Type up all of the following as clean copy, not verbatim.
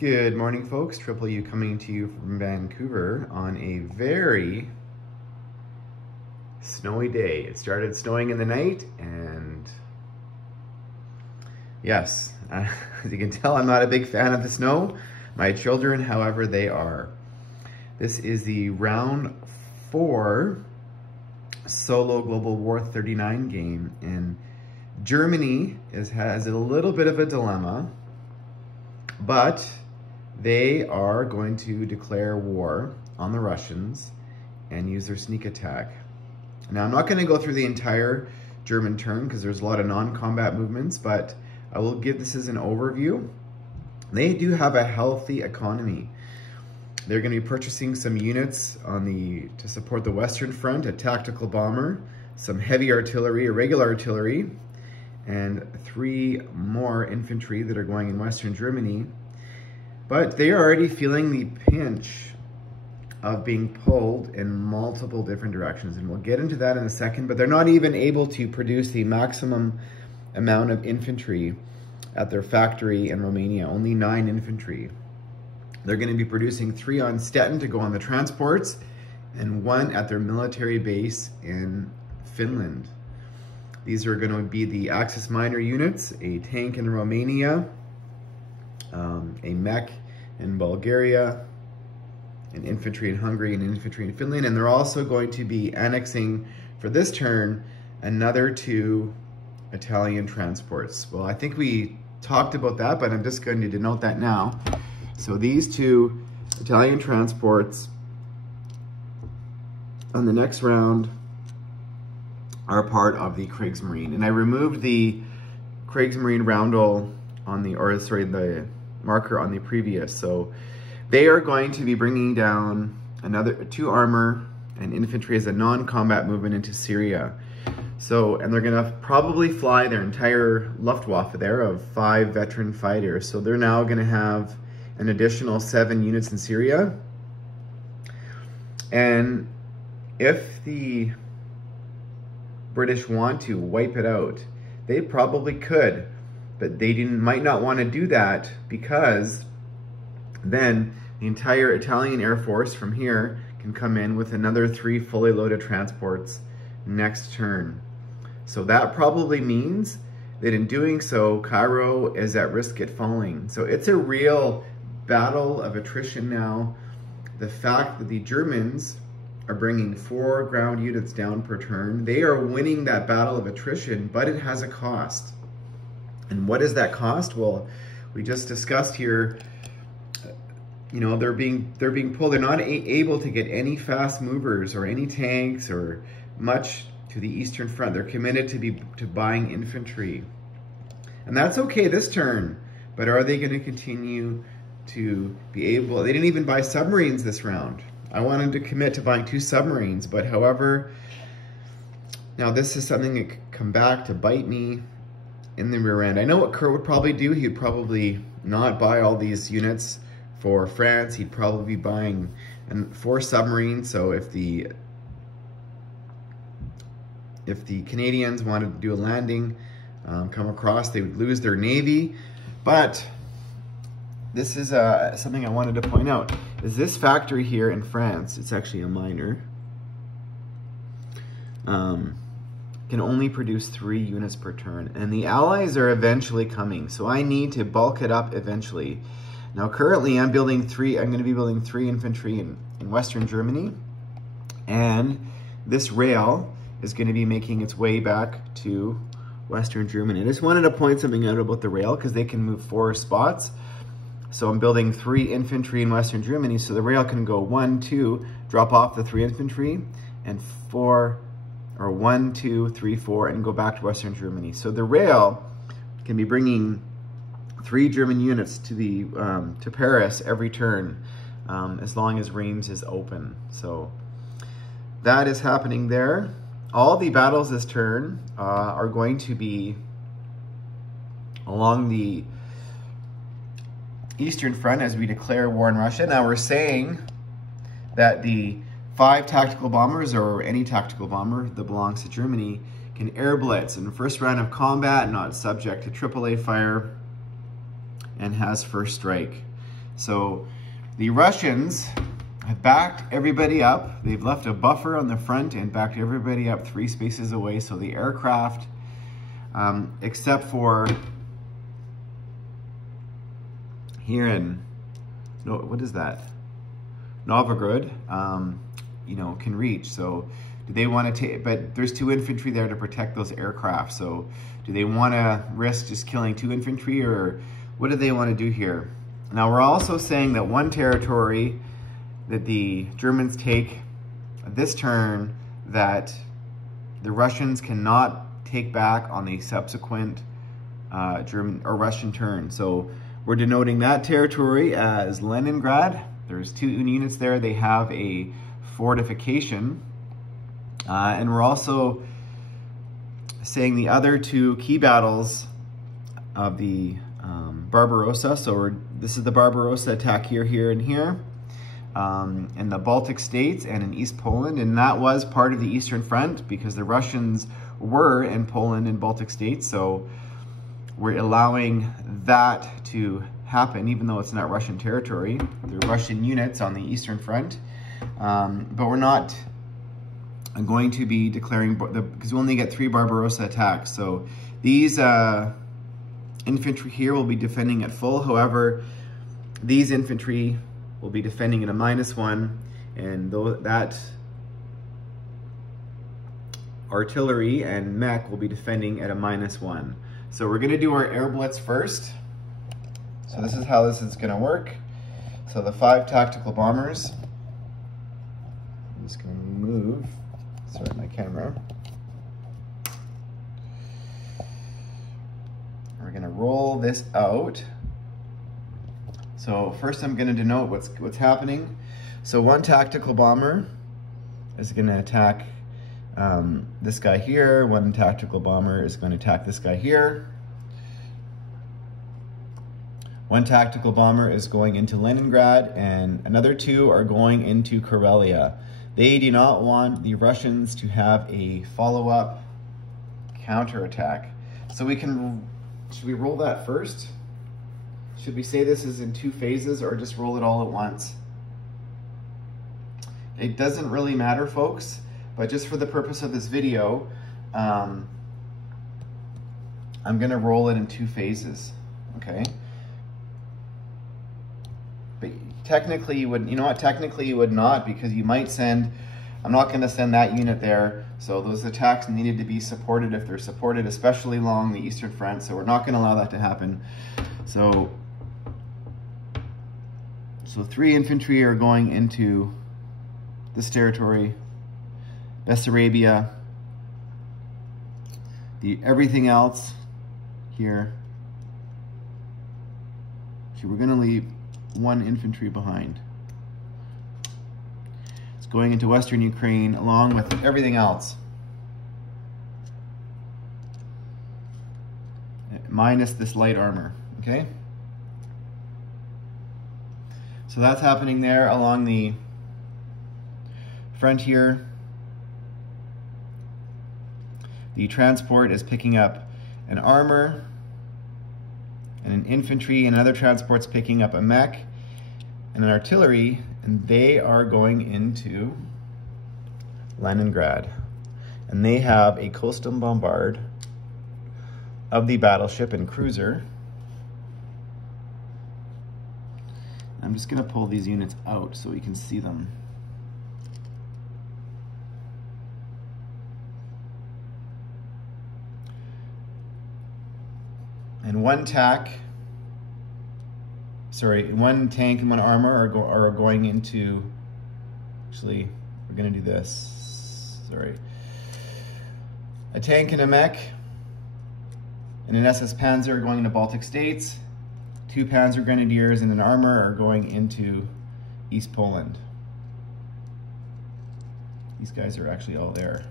Good morning, folks. Triple U coming to you from Vancouver on a very snowy day. It started snowing in the night, and yes, as you can tell, I'm not a big fan of the snow. My children, however, they are. This is the round 4 solo Global War 39 game, and Germany has a little bit of a dilemma, but they are going to declare war on the Russians and use their sneak attack. Now, I'm not going to go through the entire German turn because there's a lot of non-combat movements, but I will give this as an overview. They do have a healthy economy. They're going to be purchasing some units to support the Western Front, a tactical bomber, some heavy artillery, irregular artillery, and 3 more infantry that are going in Western Germany. But they are already feeling the pinch of being pulled in multiple different directions. And we'll get into that in a second, but they're not even able to produce the maximum amount of infantry at their factory in Romania, only 9 infantry. They're going to be producing 3 on Stettin to go on the transports and 1 at their military base in Finland. These are going to be the Axis Minor units, a tank in Romania, a mech in Bulgaria, an infantry in Hungary, and infantry in Finland, and they're also going to be annexing, for this turn, another 2 Italian transports. Well, I think we talked about that, but I'm just going to denote that now. So these 2 Italian transports on the next round are part of the Kriegsmarine, and I removed the Kriegsmarine roundel on the marker on the previous. So they are going to be bringing down another 2 armor and infantry as a non-combat movement into Syria. So, and they're gonna probably fly their entire Luftwaffe there of 5 veteran fighters. So they're now gonna have an additional 7 units in Syria. And if the British want to wipe it out, they probably could, but they might not want to do that, because then the entire Italian Air Force from here can come in with another 3 fully loaded transports next turn. So that probably means that in doing so, Cairo is at risk at falling. So it's a real battle of attrition now. The fact that the Germans are bringing 4 ground units down per turn, they are winning that battle of attrition, but it has a cost. And what is that cost? Well, we just discussed here, you know, they're being pulled. They're not able to get any fast movers or any tanks or much to the Eastern Front. They're committed to buying infantry. And that's okay this turn, but are they going to continue to be able? They didn't even buy submarines this round. I wanted to commit to buying 2 submarines, but however, now this is something that could come back to bite me in the rear end. I know what Kurt would probably do. He'd probably not buy all these units for France. He'd probably be buying 4 submarines. So if the Canadians wanted to do a landing, come across, they would lose their navy. But this is something I wanted to point out, is this factory here in France, it's actually a minor, can only produce 3 units per turn. And the Allies are eventually coming, so I need to bulk it up eventually. Now currently I'm going to be building 3 infantry in Western Germany, and this rail is going to be making its way back to Western Germany. I just wanted to point something out about the rail, because they can move 4 spots. So I'm building 3 infantry in Western Germany, so the rail can go 1, 2, drop off the 3 infantry, and 4, or 1, 2, 3, 4, and go back to Western Germany. So the rail can be bringing 3 German units to Paris every turn, as long as Reims is open. So that is happening there. All the battles this turn are going to be along the Eastern Front as we declare war on Russia. Now we're saying that the 5 tactical bombers, or any tactical bomber that belongs to Germany, can air blitz in the first round of combat, not subject to AAA fire, and has first strike. So the Russians have backed everybody up. They've left a buffer on the front and backed everybody up 3 spaces away. So the aircraft, except for here in, no, what is that? Novgorod, you know, can reach. So do they want to take, but there's 2 infantry there to protect those aircraft. So do they want to risk just killing 2 infantry, or what do they want to do here? Now we're also saying that one territory that the Germans take this turn that the Russians cannot take back on the subsequent German or Russian turn. So we're denoting that territory as Leningrad. There's 2 units there. They have a fortification. And we're also saying the other 2 key battles of the Barbarossa. So this is the Barbarossa attack here, here, and here. In the Baltic states and in East Poland. And that was part of the Eastern Front because the Russians were in Poland and Baltic states. So we're allowing that to happen, even though it's not Russian territory. They're Russian units on the Eastern Front. But we're not going to be declaring, because we only get 3 Barbarossa attacks. So these infantry here will be defending at full. However, these infantry will be defending at a -1, and that artillery and mech will be defending at a -1. So we're going to do our air blitz first. So this is how this is going to work. So the 5 tactical bombers. I'm just going to move, sorry, my camera. We're going to roll this out. So first I'm going to denote what's happening. So 1 tactical bomber is going to attack this guy here. 1 tactical bomber is going to attack this guy here. 1 tactical bomber is going into Leningrad, and another 2 are going into Karelia. They do not want the Russians to have a follow-up counterattack. So should we roll that first? Should we say this is in 2 phases, or just roll it all at once? It doesn't really matter, folks, but just for the purpose of this video, I'm gonna roll it in 2 phases, okay? But technically you would, you know what, technically you would not, because you might send, I'm not gonna send that unit there, so those attacks needed to be supported if they're supported, especially along the Eastern Front, so we're not gonna allow that to happen. So 3 infantry are going into this territory, Bessarabia, everything else here. So we're gonna leave 1 infantry behind. It's going into Western Ukraine along with everything else. Minus this light armor, okay? So that's happening there along the frontier. The transport is picking up an armor and an infantry, and another transport's picking up a mech and an artillery, and they are going into Leningrad. And they have a coastal bombard of the battleship and cruiser. I'm just going to pull these units out so we can see them. And 1 tank and 1 armor are going into, actually, we're going to do this, sorry. A tank and a mech and an SS Panzer are going into Baltic states. 2 Panzer Grenadiers and an armor are going into East Poland. These guys are actually all there.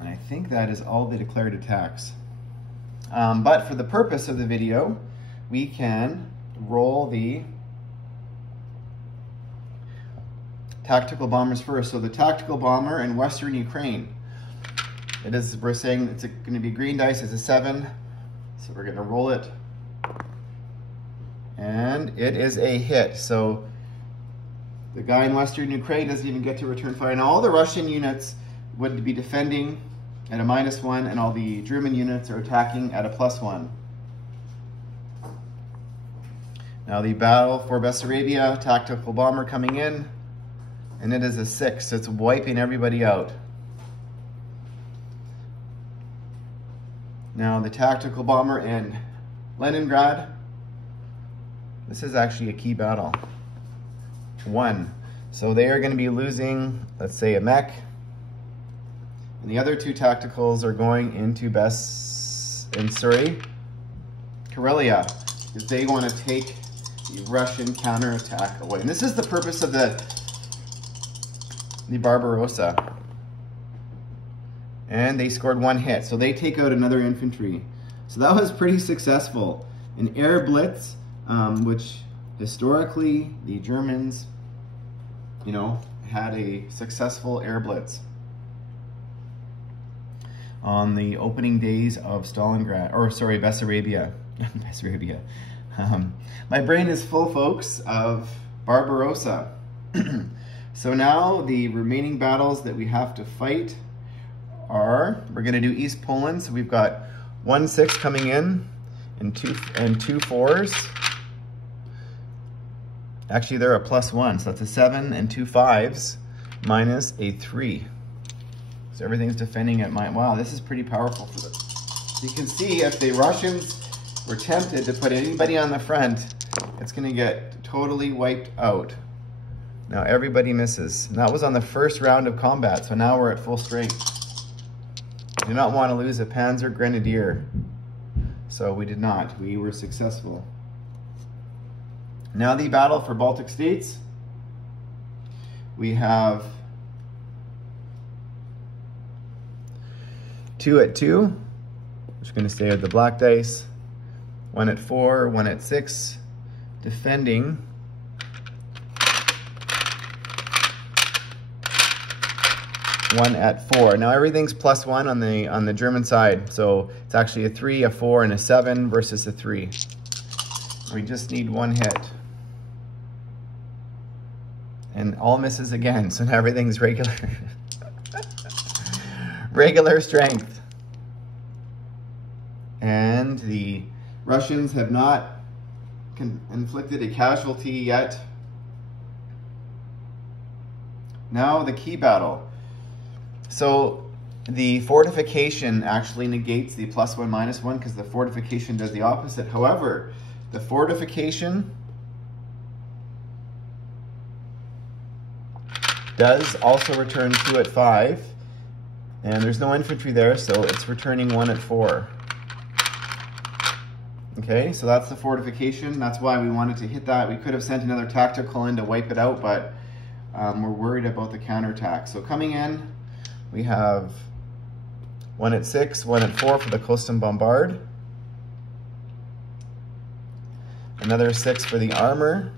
And I think that is all the declared attacks. But for the purpose of the video, we can roll the tactical bombers first. So the tactical bomber in Western Ukraine. We're saying it's going to be green dice as a 7, So we're gonna roll it. And it is a hit. So the guy in Western Ukraine doesn't even get to return fire. Now all the Russian units would be defending at a -1, and all the German units are attacking at a +1. Now the battle for Bessarabia, tactical bomber coming in, and it is a 6, so it's wiping everybody out. Now the tactical bomber in Leningrad, this is actually a key battle. 1. So they are going to be losing, let's say, a mech. And the other 2 tacticals are going into Karelia, because they want to take the Russian counterattack away. And this is the purpose of the Barbarossa. And they scored 1 hit, so they take out another infantry. So that was pretty successful. An air blitz, which historically the Germans, you know, had a successful air blitz on the opening days of Stalingrad, or sorry, Bessarabia. Bessarabia. My brain is full, folks, of Barbarossa. So now the remaining battles that we have to fight are, we're going to do East Poland. So we've got 1 6 coming in and two 4s. Actually, they're a +1, so that's a 7 and 2 5s minus a 3. So everything's defending at mine. Wow, this is pretty powerful for them. You can see if the Russians were tempted to put anybody on the front, it's going to get totally wiped out. Now everybody misses. And that was on the first round of combat, so now we're at full strength. Do not want to lose a Panzer Grenadier. So we did not. We were successful. Now the battle for Baltic states. We have 2 at 2, which is going to stay with the black dice. 1 at 4, 1 at 6, defending. One at 4. Now everything's +1 on the German side, so it's actually a 3, a 4, and a 7 versus a 3. We just need 1 hit. And all misses again, so now everything's regular. Regular strength. And the Russians have not inflicted a casualty yet. Now the key battle. So the fortification actually negates the +1 -1 because the fortification does the opposite. However, the fortification does also return 2 at 5, and there's no infantry there, so it's returning 1 at 4. Okay, so that's the fortification. That's why we wanted to hit that. We could have sent another tactical in to wipe it out, but we're worried about the counterattack. So coming in, we have 1 at 6, 1 at 4 for the Custom Bombard. Another 6 for the armor.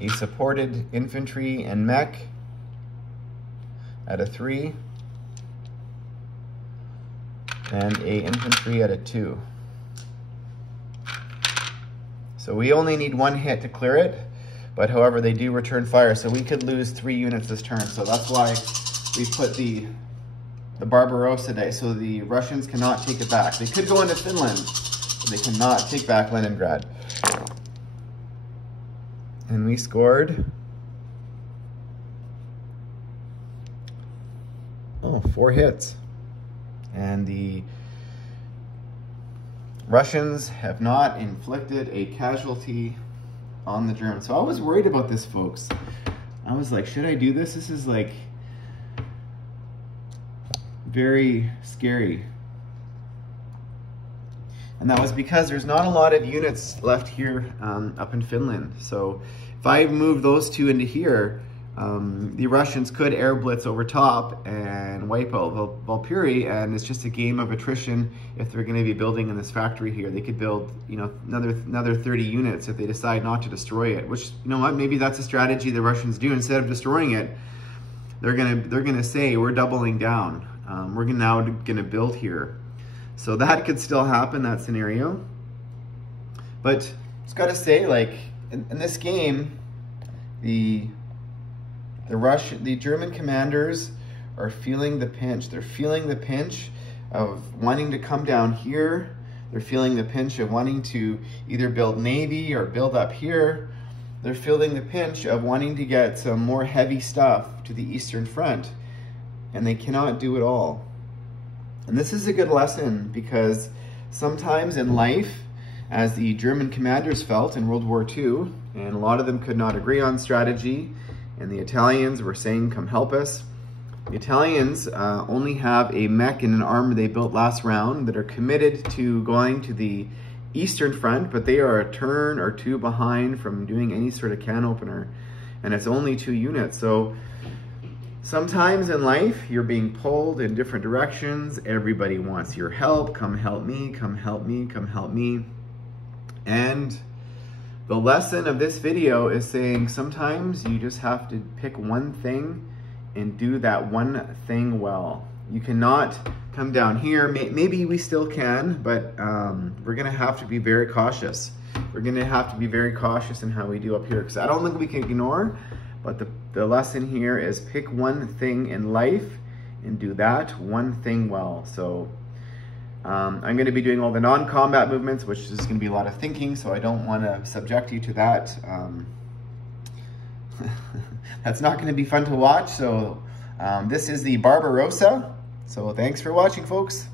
A supported infantry and mech at a 3. And a infantry at a 2. So we only need 1 hit to clear it, but however they do return fire, so we could lose 3 units this turn. So that's why we put the Barbarossa Day, so the Russians cannot take it back. They could go into Finland, but they cannot take back Leningrad. And we scored 4 hits. And the Russians have not inflicted a casualty on the Germans. So I was worried about this, folks. I was like, should I do this? This is like very scary. And that was because there's not a lot of units left here up in Finland. So if I move those 2 into here, the Russians could air blitz over top and wipe out Valkyrie, and it's just a game of attrition if they're going to be building in this factory here. They could build, you know, another 30 units if they decide not to destroy it, which, you know what, maybe that's a strategy the Russians do. Instead of destroying it, they're gonna say we're doubling down. we're now gonna build here. So that could still happen, that scenario. But just gotta say, like, in this game, the German commanders are feeling the pinch. They're feeling the pinch of wanting to come down here. They're feeling the pinch of wanting to either build navy or build up here. They're feeling the pinch of wanting to get some more heavy stuff to the Eastern Front, and they cannot do it all. And this is a good lesson, because sometimes in life, as the German commanders felt in World War II, and a lot of them could not agree on strategy, and the Italians were saying, come help us. The Italians only have a mech and an armor they built last round that are committed to going to the Eastern Front, but they are a turn or two behind from doing any sort of can opener, and it's only 2 units. So sometimes in life, you're being pulled in different directions. Everybody wants your help. Come help me, come help me, come help me. And the lesson of this video is saying sometimes you just have to pick one thing and do that one thing well. You cannot come down here. Maybe we still can, but we're gonna have to be very cautious. We're gonna have to be very cautious in how we do up here, because I don't think we can ignore, but the lesson here is pick one thing in life and do that one thing well. So I'm gonna be doing all the non-combat movements, which is gonna be a lot of thinking, so I don't wanna subject you to that. That's not gonna be fun to watch. So this is the Barbarossa. So thanks for watching, folks.